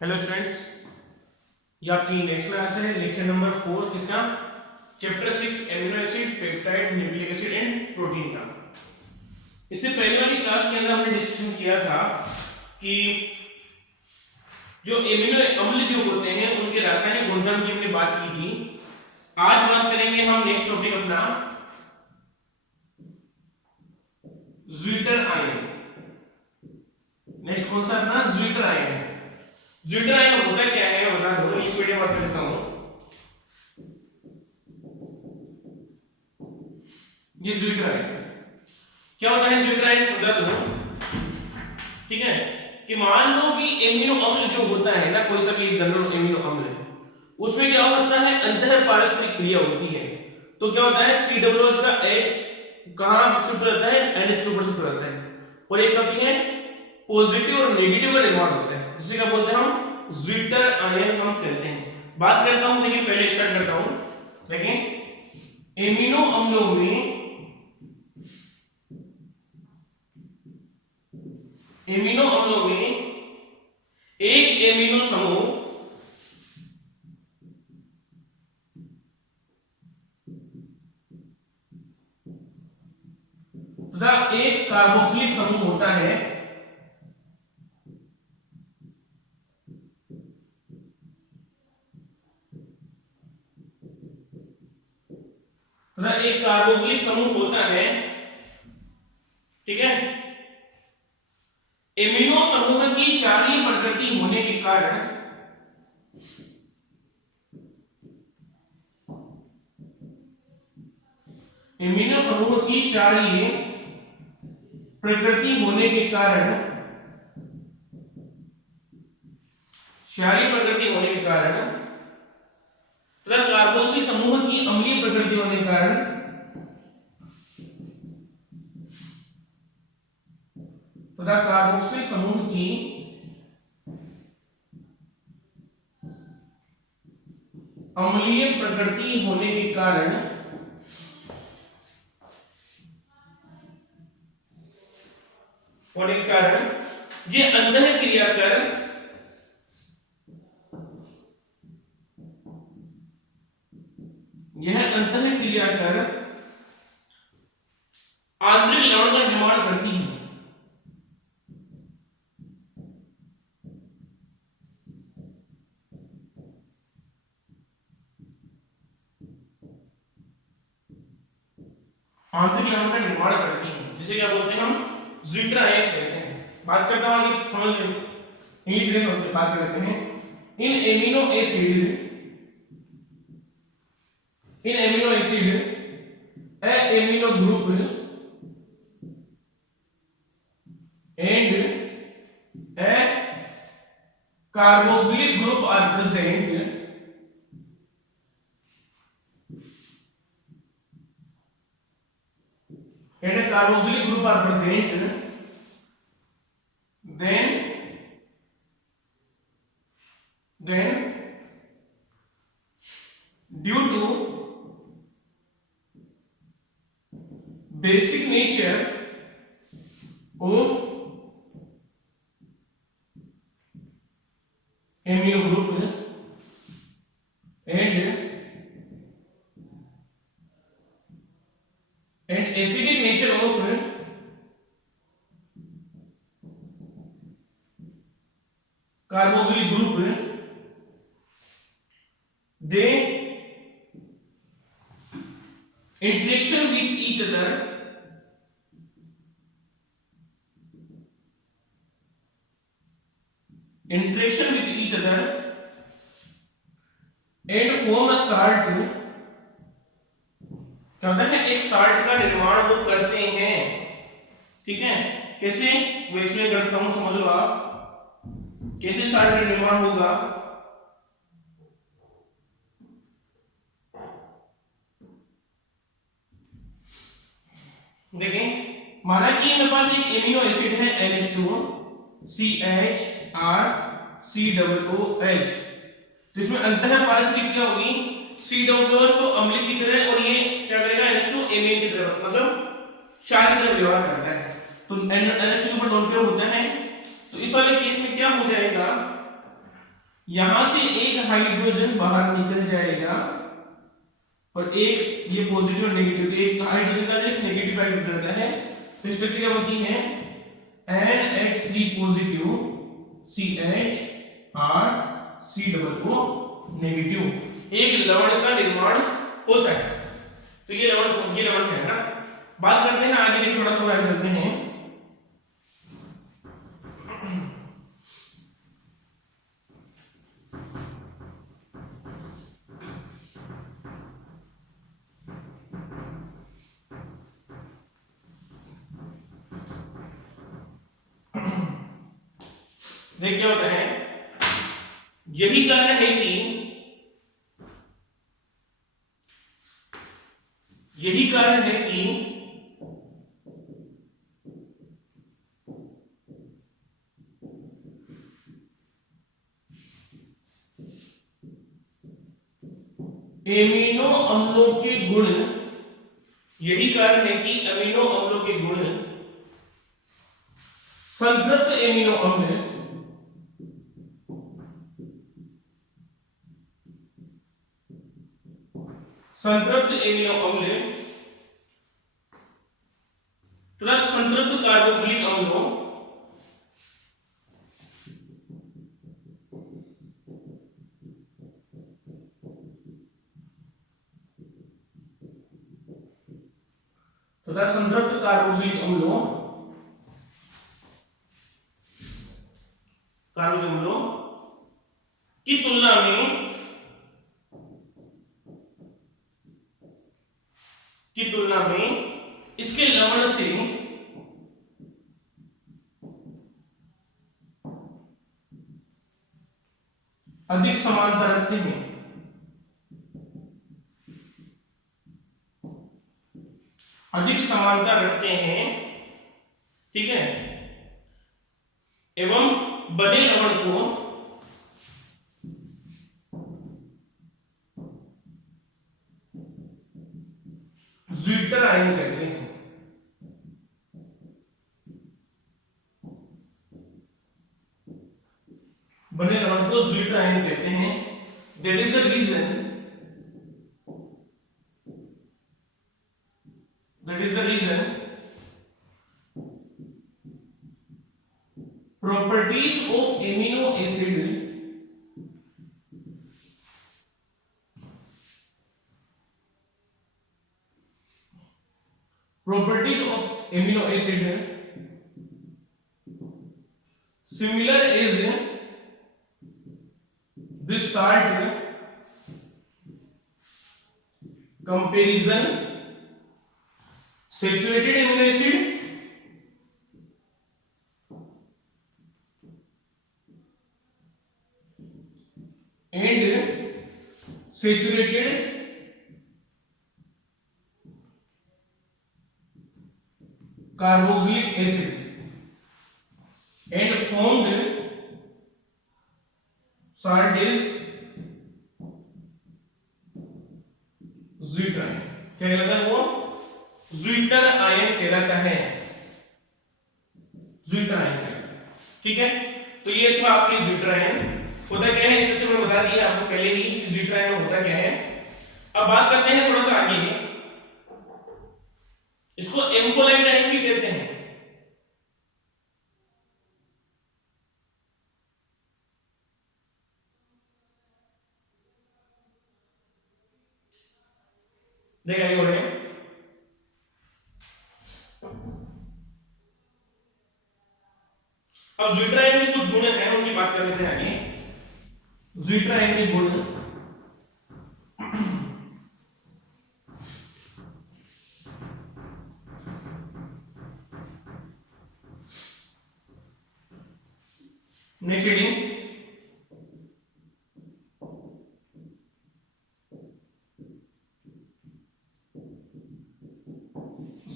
Hello students, ये आपकी next class है। लेक्चर नंबर 4 किसका? Chapter 6 amino acid, peptide, nucleic acid and protein का। इससे पहले वाली क्लास के अंदर हमने डिस्कशन किया था कि जो एमिनो अम्ल जो होते हैं उनके रासायनिक गुणधर्म की हमने बात की थी। आज बात करेंगे हम नेक्स्ट टॉपिक अपना ज्विटर आयन। नेक्स्ट कौन सा अपना? ज्विटर आयन है। ज्विटर आयन होता क्या है बता दो, इंग्लिश मीडियम बात करता हूं। ये ज्विटर आयन क्या होता है? ज्विटर आयन समझा दो, ठीक है। कि मान लो कि एमिनो अम्ल जो होता है ना, कोई सा भी जनरल एमिनो अम्ल है, उसमें क्या होता है? अंतः पारस्परिक क्रिया होती है। तो क्या होता है? COOH का H कहां शिफ्ट रहता है? NH2 पर शिफ्ट रहता है। और एक कभी है पॉजिटिव और नेगेटिव का निर्माण होता है, जिसे क्या बोलते हैं हम? ज्विटर आयन हम कहते हैं। बात करता हूं, देखिए पहले स्टार्ट करता हूं। देखिए एमिनो अम्लों में एक एमिनो समूह तथा एक कार्बोक्सिलिक समूह होता है। एक कार्बोक्सिलिक समूह होता है, ठीक है। एमिनो समूह की क्षारीय प्रकृति होने के कारण एमिनो समूह की क्षारीय प्रकृति होने के कारण तथा कार्बोक्सिल समूह की अम्लीय प्रकृति होने के कारण तथा कार्बोक्सिल समूह की अम्लीय प्रकृति होने के कारण ये अंतः क्रिया कर आंतरिक लवण का निर्माण करती है। आंतरिक लवण का निर्माण करती है, जिसे क्या बोलते हैं हम? ज्विटर आयन कहते हैं। बात करता हूं आगे, समझ लो इंग्लिश में बात करते हैं। इन amino acid a amino group and a carboxylic group are present then due to basic nature of amino group and acidic nature of carboxylic group, they interaction with each other and form a salt। क्या होता है? एक salt का निर्माण वो करते हैं, ठीक है। कैसे? वो एक्सप्लेन करता हूं, समझ लो आप कैसे साल्ट का निर्माण होगा। देखें, माना कि मेरे पास एक एमिनो एसिड है NH2 CHRCOOH, तो इसमें अंतः पारस्परिक क्या होगी? COOH तो अम्ल की तरह और ये क्या करेगा? NH2 एमिन की तरह, मतलब क्षार की तरह व्यवहार करता है। तो NH2 के ऊपर डबल बॉन्ड होता है, तो इस वाले केस में क्या हो जाएगा? यहां से एक हाइड्रोजन बाहर निकल जाएगा और एक ये पॉजिटिव और नेगेटिव, तो एक हाइड्रोजन का जो नेगेटिव साइड हो जाता है, तो स्ट्रक्चर क्या होती है NH3 पॉजिटिव CH और C डबल O नेगेटिव, एक लवण का निर्माण होता है। तो ये लवण है ना। बात करते हैं आगे, देखिए थोड़ा सा आगे चलते हैं। देखिए क्या होता है, यही कारण है कि एमिनो अम्लों के गुण, यही कारण है कि अमीनो अम्लों के गुण संतृप्त एमिनो अम्ल प्लस संतृप्त कार्बोक्सिलिक अम्लों तथा संतृप्त कार्बोक्सिलिक अम्लों की तुलना में इसके लवण से अधिक समानता रखते हैं। ठीक है, एवं बने लवण को ज्विटर आयन कहते हैं। बने लवण को ज्विटर आयन कहते हैं। That is the reason properties of amino acid similar is this salt comparison saturated amino acid and saturated carboxylic acid and formed salt is zwitter ion. क्या कहलाता है वो? ज्विटर आयन कहलाता है। ठीक है, तो ये था आपके ज्विटर आयन। होता क्या है स्ट्रक्चर में बता दिया आपको पहले ही, ज्विटर आयन होता क्या है। अब बात करते हैं थोड़ा सा आगे, इसको एम्फोलाइट आयन भी कहते हैं। देखा ये बोले अब ज्विटर आयन में कुछ गुण हैं, उनकी बात कर लेते हैं आगे। ज्विटर आयन के गुण, नेक्स्ट हेडिंग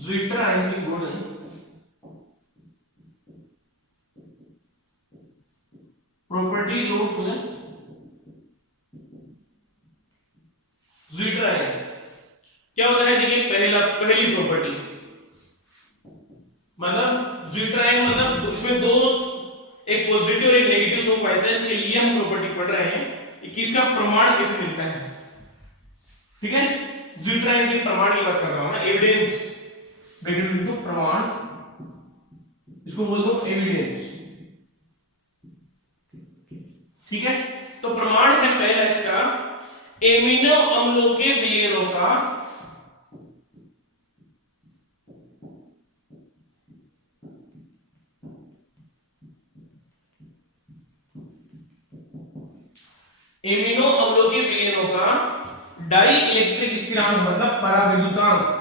ज्विटर आयन के गुण प्रॉपर्टीज ऑफ ज्विटर आयन। क्या होता है, देखिए पहली प्रॉपर्टी, मतलब ज्विटर आयन मतलब इसमें दो एक पॉजिटिव और एक नेगेटिव स्लोप आता है, इसके लिए हम प्रॉपर्टी पढ़ रहे हैं कि किसका प्रमाण कैसे मिलता है। ठीक है, ज्यूट्राइन के प्रमाण की बात कर रहा हूं मैं, एविडेंस ब्रैकेट में तो प्रमाण, इसको बोल दो एविडेंस। ठीक है, तो प्रमाण है पहला इसका एमिनो अम्लों के विलयनों का एमिनो अम्लों के विलयनों का डाई इलेक्ट्रिक स्थिरांक मतलब पराविद्युतांक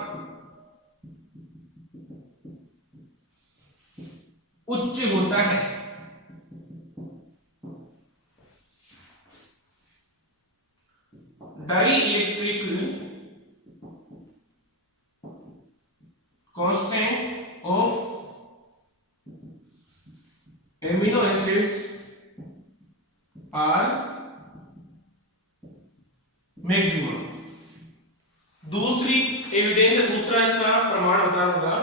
उच्च होता है। Dielectric constant of amino acids are maximum. दूसरी एविडेंस, दूसरा इसका प्रमाण बता दूंगा,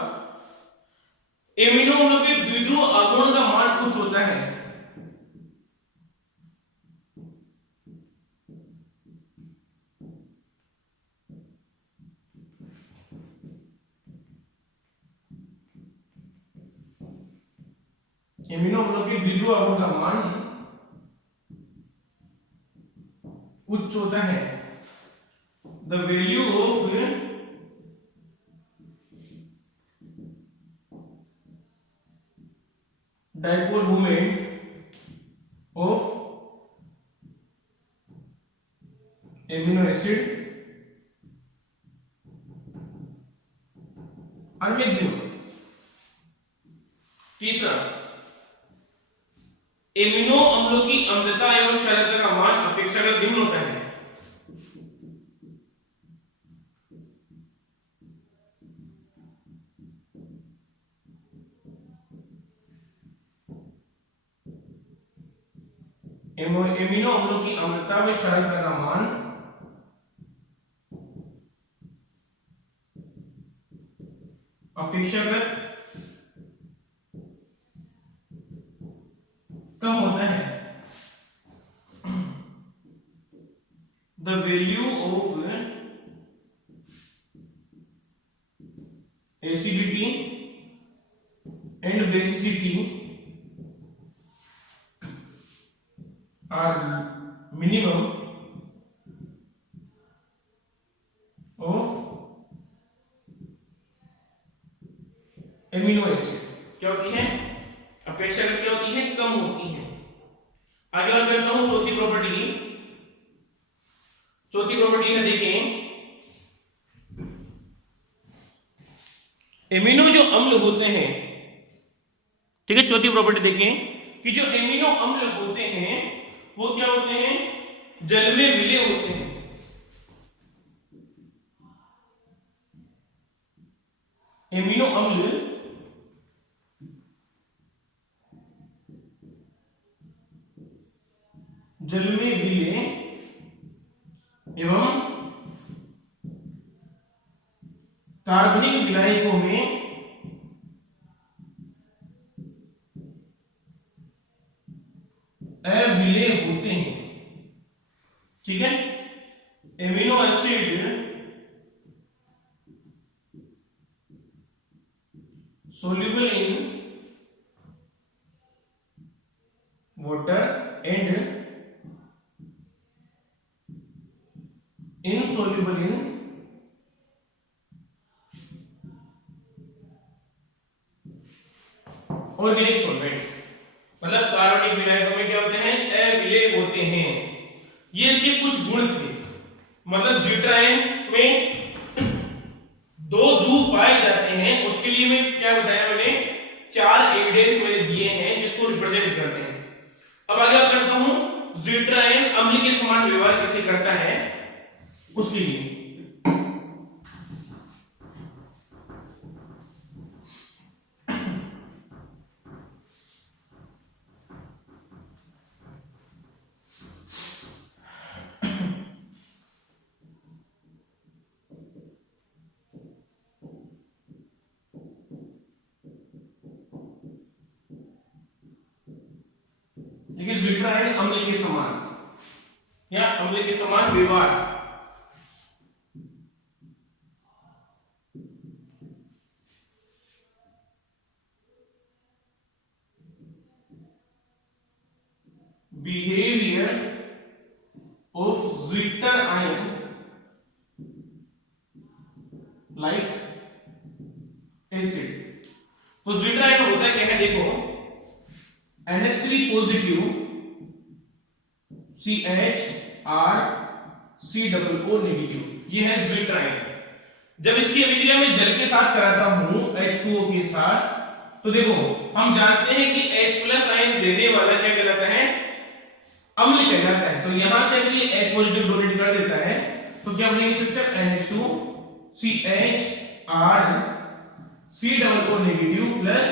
एमिनो अम्लों के द्विध्रुव आघूर्ण का मान उच्च होता है। एमिनो अम्लों के द्विध्रुव आघूर्ण का मान उच्च होता है। The value of dipole moment of amino acid are maximum. तीसरा, एमिनो अम्लों की अम्लता एवं क्षारकता का मान अपेक्षाकृत निम्न होता है। एमिनो अम्लों की अम्लता व क्षारकता का मान अपेक्षाकृत कम होता है। The value of acidity and basicity are minimum of amino acid क्या होती है, अपेक्षाकृत क्या होती है, कम होती है। आगे बात करता हूं चौथी प्रॉपर्टी की। चौथी प्रॉपर्टी है, देखें एमिनो जो अम्ल होते हैं, ठीक है, चौथी प्रॉपर्टी देखें कि जो एमिनो अम्ल होते हैं वो क्या होते हैं, जल में विलय होते हैं। एमिनो अम्ल जल में विलय एवं कार्बनिक विलायकों में अविलय होते हैं। ठीक है, amino acid soluble in water and insoluble in organic solvent. मतलब कार्बनिक विलायकों में क्या होते हैं, अविलय होते हैं। ये इसके कुछ गुण थे। मतलब ज्यूट्राइन में दो ध्रुव पाए जाते हैं, उसके लिए मैं क्या बताया, मैंने 4 एविडेंस मैंने दिए हैं जिसको रिप्रेजेंट करते हैं। अब आगे बात करता हूं ज्यूट्राइन अम्ल के समान व्यवहार कैसे करता है उसके लिए। देखिए ज्विट्रायन अम्ल के समान या अम्ल के समान व्यवहार, behaviour of zwitter ion like acid. तो ज्विटर आयन होता क्या है, देखो NH3 पॉजिटिव CHRCOO नेगेटिव, ये है ज्विटर आयन। जब इसकी अभिक्रिया में जल के साथ कराता हूं H2O के साथ, तो देखो हम जानते हैं कि H+ आयन देने वाला क्या कहलाता है, अम्ल कहलाता है। तो यहां से अगर ये H पॉजिटिव डोनेट कर देता है तो क्या बनेगी structure NH2 CHRCOO negative plus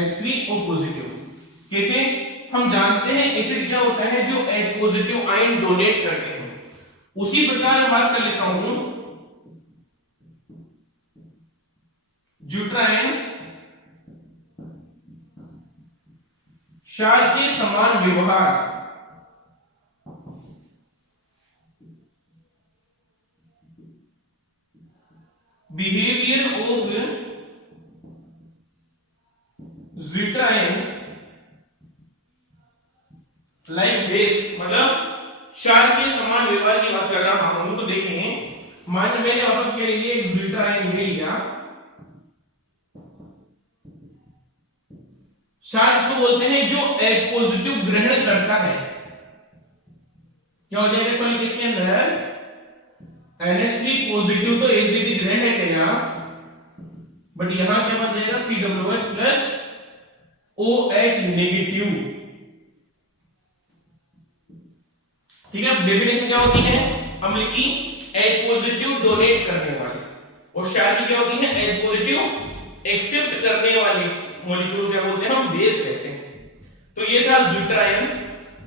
H3O positive. कैसे, हम जानते हैं एसिड क्या होता है, जो H पॉजिटिव आयन डोनेट करते हैं। उसी प्रकार मैं बात कर लेता हूं ज्विट्रायन क्षार के समान व्यवहार, बिहेवियर ऑफ ज्विट्रायन लाइक बेस, मतलब क्षार के समान व्यवहार की बात कर रहा हूं। तो देखें, मान मैंने वापस के लिए एक ज्विट्रायन ले लिया, क्षार इसको बोलते हैं जो H पॉजिटिव ग्रहण करता है। क्या हो जाएगा सॉरी, किसके अंदर NH3 पॉजिटिव तो एज इट इज रहेगा, बट यहां क्या बन जाएगा COOH प्लस OH नेगेटिव। ठीक है, डेफिनेशन क्या होती है अम्ल की, H पॉजिटिव डोनेट करने वाले, और क्षार की क्या होती है H पॉजिटिव एक्सेप्ट करने वाले मॉलिक्यूल क्या बोलते हैं, हम बेस कहते हैं। तो ये था ज्विट्रायन।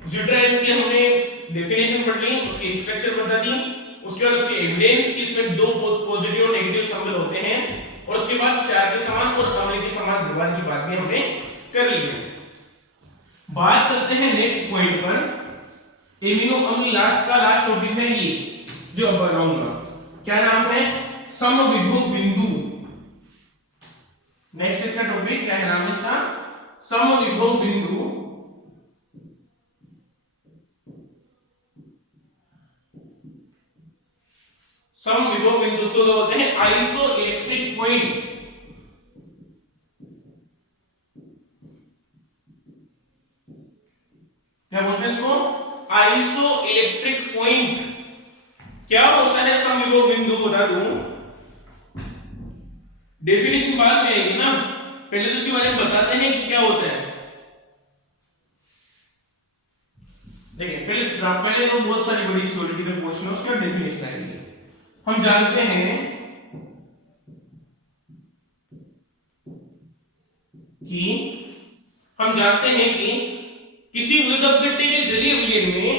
ज्विट्रायन की हमने डेफिनेशन पढ़ ली, उसकी स्ट्रक्चर बता दी, उसके बाद उसके एविडेंस की इसमें दो पॉजिटिव और नेगेटिव संबंध होते हैं, और उसके बाद क्षार के समान और अम्ल के समान व्यवहार की बात भी हमने कर ली है। बात चलते हैं नेक्स्ट पॉइंट पर, एमिनो अम्ल का लास्ट टॉपिक है ये जो अब बनाऊंगा, क्या नाम है, समविभव बिंदु। नेक्स्ट इसका टॉपिक क्या है, नाम है इसका समविभव बिंदु। समविभव बिंदु उसको बोलते हैं आइसो इलेक्ट्रिक पॉइंट। क्या बोलते हैं इसको, आइसो इलेक्ट्रिक पॉइंट। क्या होता है समविभव बिंदु, बता दूं, डेफिनेशन बाद में आएगी ना, पहले तो इसके बारे में बताते हैं कि क्या होता है। देखिए पहले तो बहुत सारी बड़ी थ्योरेटिकल क्वेश्चन है, उसका डेफिनेशन आएगी। हम जानते हैं कि किसी उद्दीपक के जलीय विलयन में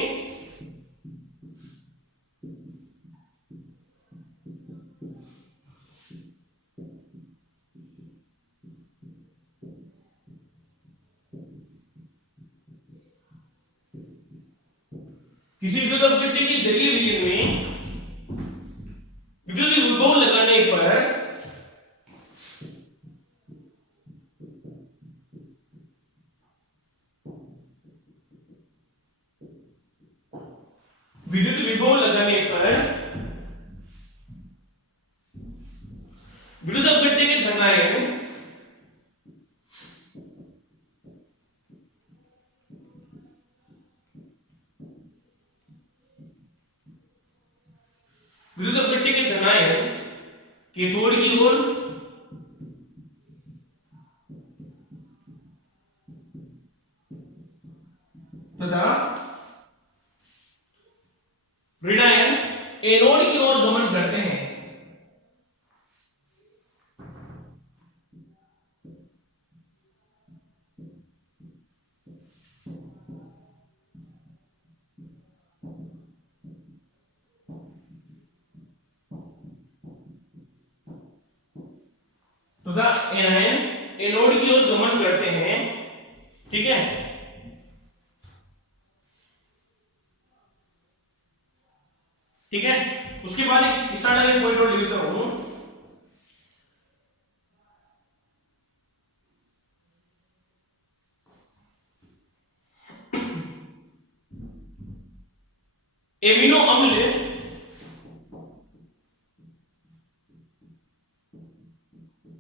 विद्युत विभव लगाने पर विद्युत अपघट्य के धनायन कैथोड की ओर तथा ऋणायन एनोड की ओर गमन करते हैं। तथा एनायन एनोड की ओर गमन करते हैं। ठीक है, ठीक है। उसके बाद एक स्टार्ट पॉइंट और लिखता हूं, एमिनो अम्ल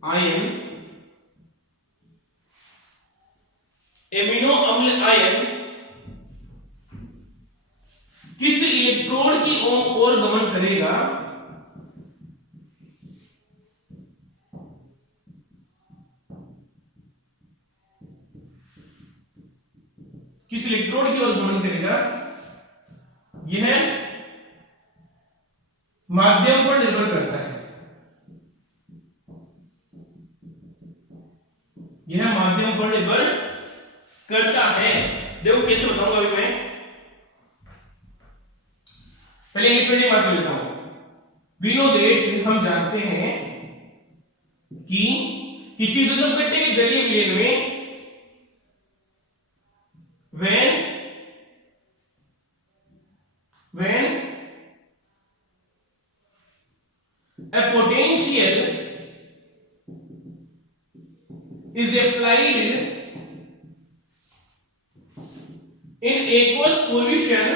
आयन, एमिनो अम्ल आयन किस इलेक्ट्रोड की ओर गमन करेगा, किस इलेक्ट्रोड की ओर गमन करेगा, यह माध्यम पर निर्भर करता है, यह माध्यम पर निर्भर करता है। देखो कैसे बताऊंगा अभी मैं, पहले इंग्लिश में बात कर लेता हूं। वी नो दैट, हम जानते हैं कि किसी द्वितीयक कट्टे के जलीय विलयन में when a potential is applied in aqueous solution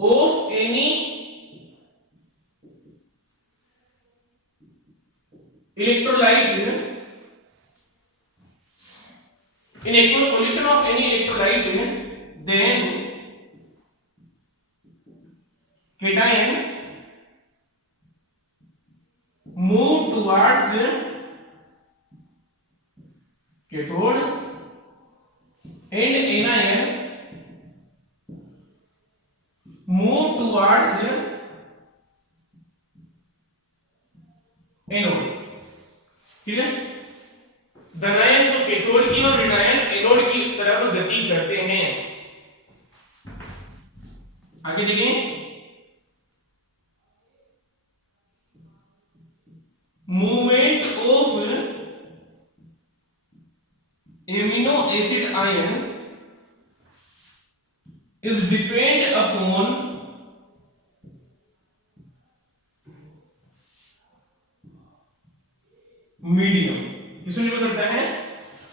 of any electrolyte, in aqueous solution of any electrolyte, then cation move towards cathode and anion move towards anode. ठीक है, धनायन तो कैथोड की और ऋणायन एनोड की तरफ गति करते हैं। आगे देखें, movement of amino acid ion is depend upon medium. किस निर्भर करता है,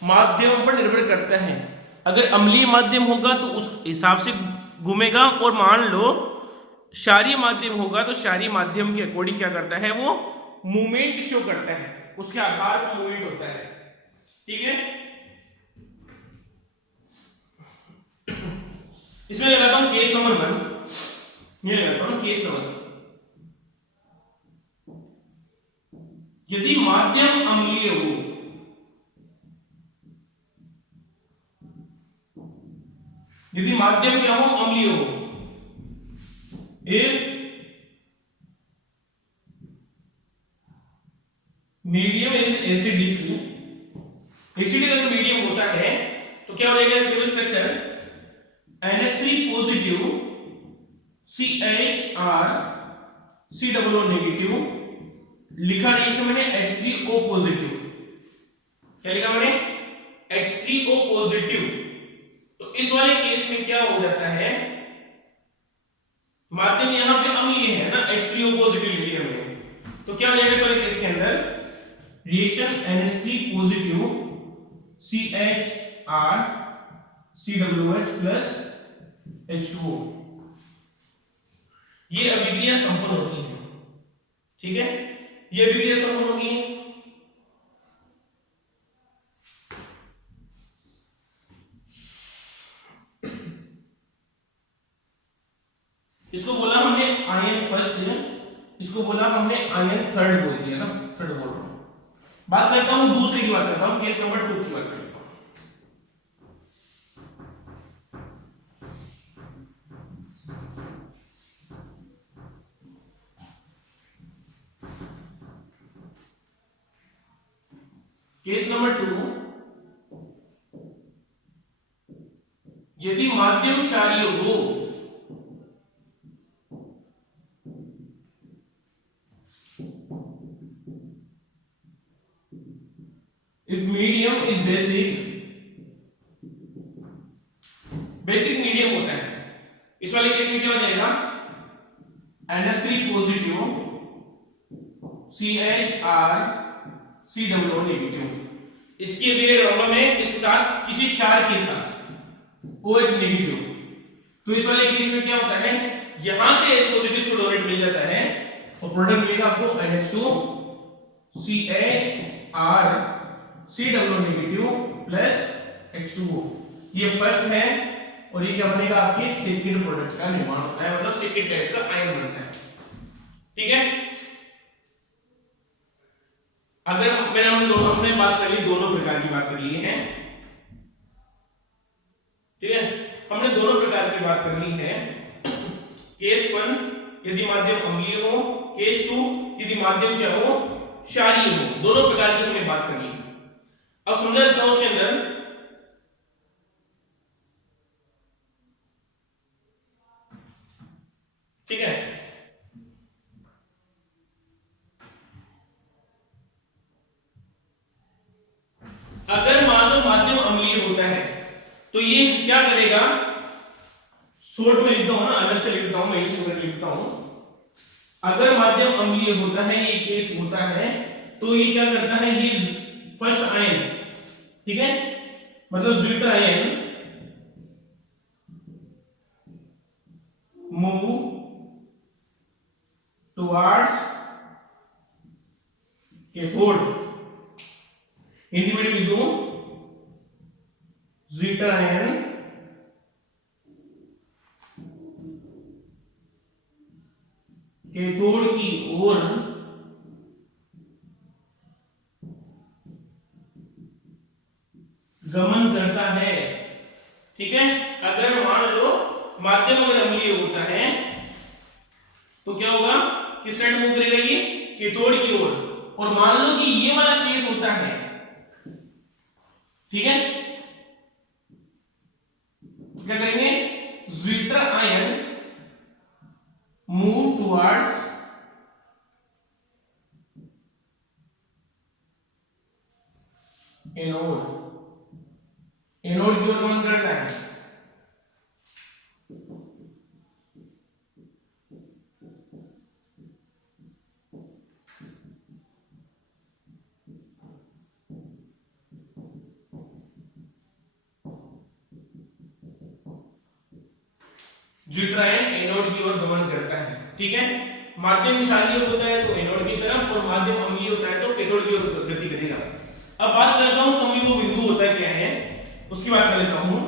माध्यम पर निर्भर करता है। अगर अम्लीय माध्यम होगा तो उस हिसाब से घूमेगा, और मान लो क्षारीय माध्यम होगा तो क्षारीय माध्यम के अकॉर्डिंग क्या करता है, वो मूवमेंट शो करता है, उसके आधार पर मूवमेंट होता है। ठीक है, इसमें लगाता हूं केस नंबर 1, ये लगाता हूं केस नंबर 1। यदि माध्यम अम्लीय हो, यदि माध्यम क्या हो, अम्लीय हो, if medium is acidic, acidic अगर मीडियम होता है तो क्या हो जाएगा, chemical structure NH3 positive CHR COO negative, लिखा रिएक्शन मैंने H3O पॉजिटिव, क्या लिखा मैंने, H3O पॉजिटिव। तो इस वाले केस में क्या हो जाता है, माध्यम यहां पे अम्लीय है ना, H3O पॉजिटिव लिया हमने, तो क्या हो जाएगा इस वाले केस के अंदर, reaction NH3 positive CHR COOH plus H2O, ये अभिक्रिया संपन्न होती है। ठीक है, ये अभिक्रिया संपन्न होगी। इसको बोला हमने आयन फर्स्ट, इसको बोला हमने आयन थर्ड बोल दिया ना, थर्ड बोल रहा हूं। बात करता हूं दूसरे की, बात करता हूं केस नंबर 2 की बात करता हूं। केस नंबर 2, यदि माध्यम क्षारीय हो, if medium is basic, basic medium होता है, इस वाले केस में क्या हो जाएगा, NH3 positive, CHR C double O negative. इसकी अभी प्रॉब्लम है किसके साथ, किसी क्षार के साथ OH नेगेटिव। तो इस वाले केस में क्या होता है, यहां से H पॉजिटिव को डोनेट मिल जाता है और प्रोडक्ट मिलेगा आपको NH2 CHR C double O negative plus H2O। ये फर्स्ट है और ये क्या बनेगा, आपके सेकंड प्रोडक्ट का निर्माण होता है, मतलब सेकंड टाइप का आयन बनता है। ठीक है, अगर मैंने हमने बात कर ली, दोनों प्रकार की बात कर ली है। ठीक है, हमने दोनों प्रकार की बात कर ली है। केस 1 यदि माध्यम अम्लीय हो, केस 2 यदि माध्यम क्या हो, क्षारीय हो। दोनों प्रकार की हमने बात कर ली। अब समझा देता हूं उसके अंदर, ठीक है। अगर मान लो माध्यम अम्लीय होता है तो ये क्या करेगा, शॉर्ट में लिखता हूं ना, अलग से लिखता हूं, मैं ये लिखता हूं। अगर माध्यम अम्लीय होता है, ये केस होता है, तो ये क्या करता है, ये फर्स्ट आयन, ठीक है, मतलब zwitter ion move towards cathode, Hindi में लिख दूं, ज्विटर आयन कैथोड की ओर गमन करता है। ठीक है, अगर मान लो माध्यम अगर अम्लीय होता है तो क्या होगा, किस साइड मूव करेगा, ये कैथोड की ओर। और मान लो कि ये वाला केस होता है, ठीक है, क्या करेंगे, zwitter ion move towards anode, anode की ओर गमन करता है। ज्विटर आयन एनोड की ओर गमन करता है। ठीक है, माध्यम क्षारीय होता है तो एनोड की तरफ, और माध्यम अम्लीय होता है तो कैथोड की ओर गति करेगा। अब बात कर लेता हूं समविभव बिंदु होता है क्या है, उसकी बात कर लेता हूं।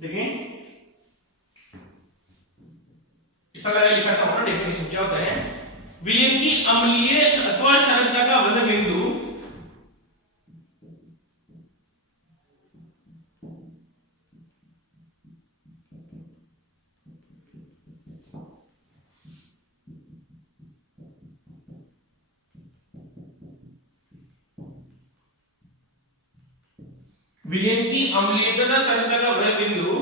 देखिए इसका पहले लिखा था ना डेफिनेशन, क्या होता है, विलयन की अम्लीय अथवा क्षारकता का वह बिंदु विलयन की अम्लीयता तथा क्षारकता का वह बिंदु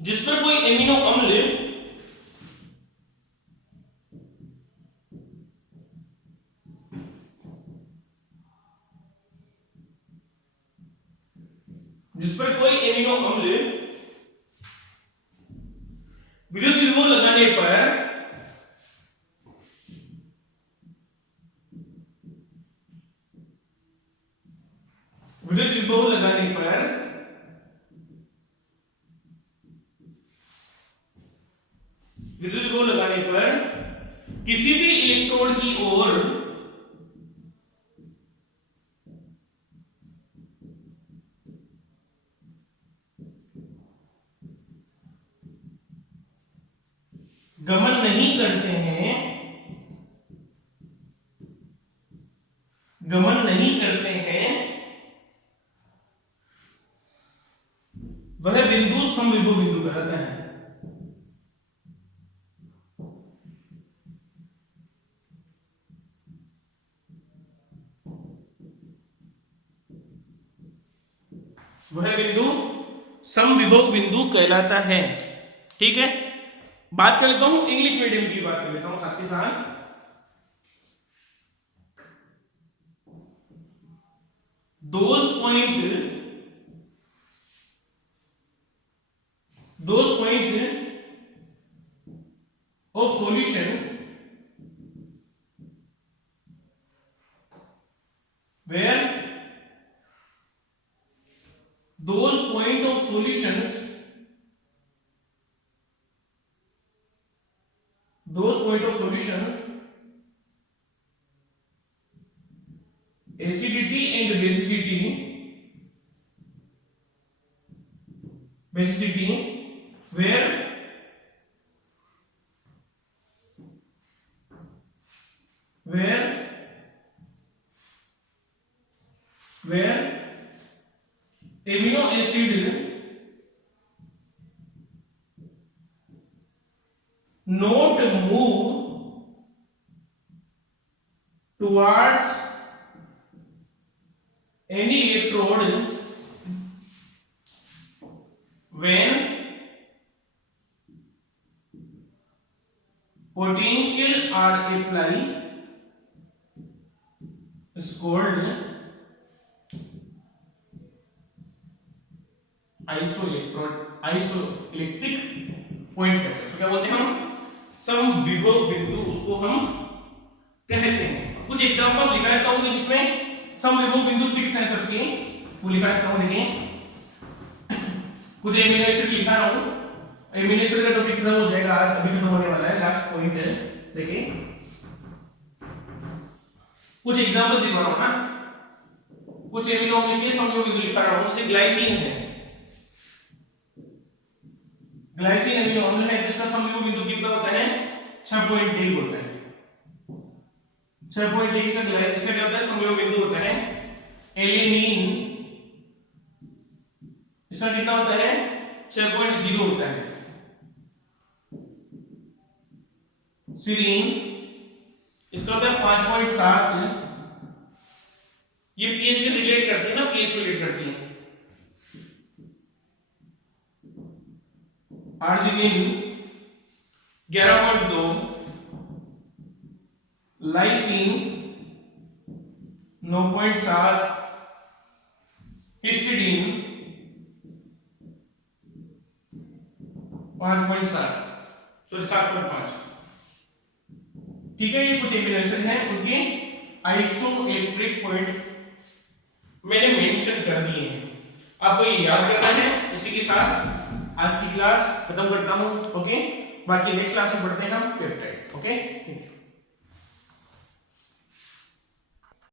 जिस पर कोई एमिनो अम्ल विद्युत विभव लगाने पर विद्युत विभव लगाने पर विद्युत विभव लगाने पर किसी भी इलेक्ट्रोड की ओर गमन नहीं करते हैं, गमन नहीं करते हैं, वह बिंदु समविभव बिंदु कहलाता है। वह बिंदु समविभव बिंदु कहलाता है। ठीक है, बात कर लेता हूं इंग्लिश मीडियम की, बात कर लेता हूं साथ के साथ। those point of solution where those point of solutions acidity and basicity where amino acid not move towards any electrode when potential are applied is called isoelectric point कहते हैं। तो क्या बोलते हैं हम? समविभव बिंदु उसको हम कहते हैं। कुछ एग्जांपल्स लिखा रहता हूं जिसमें समविभव बिंदु फिक्स है सबके, वो लिखा रहता हूं। देखिए कुछ एमिनो एसिड लिखा हूं, एमिनो एसिड का टॉपिक खत्म हो जाएगा आज, अभी खत्म होने वाला है, लास्ट पॉइंट है। देखिए कुछ एग्जांपल्स लिखा रहा हूं ना, कुछ एमिनो अम्ल के समविभव बिंदु लिखा रहा हूं। जैसे ग्लाइसिन है, ग्लाइसिन अमीनो अम्ल है जिसका समविभव बिंदु कितना होता है? 6.1 होता है। 6.1 इसका क्या होता है? समविभव बिंदु होता है। एलिनीन इसका कितना होता है? 6.0 होता है। सीरीन इसका होता है 5.7। ये पीएच से रिलेट करती है ना, पीएच से रिलेट करती है। Arginine 11.2, lysine 9.7, histidine 5.7, sorry 7.5। ठीक है, ये कुछ एमिनो एसिड हैं, उनके आइसोइलेक्ट्रिक पॉइंट मैंने मेंशन कर दिए हैं। आपको ये याद करना है। इसी के साथ आज की क्लास खत्म करता हूं। ओके, बाकी नेक्स्ट क्लास में पढ़ते हैं हम पेप्टाइड। ओके, ठीक है।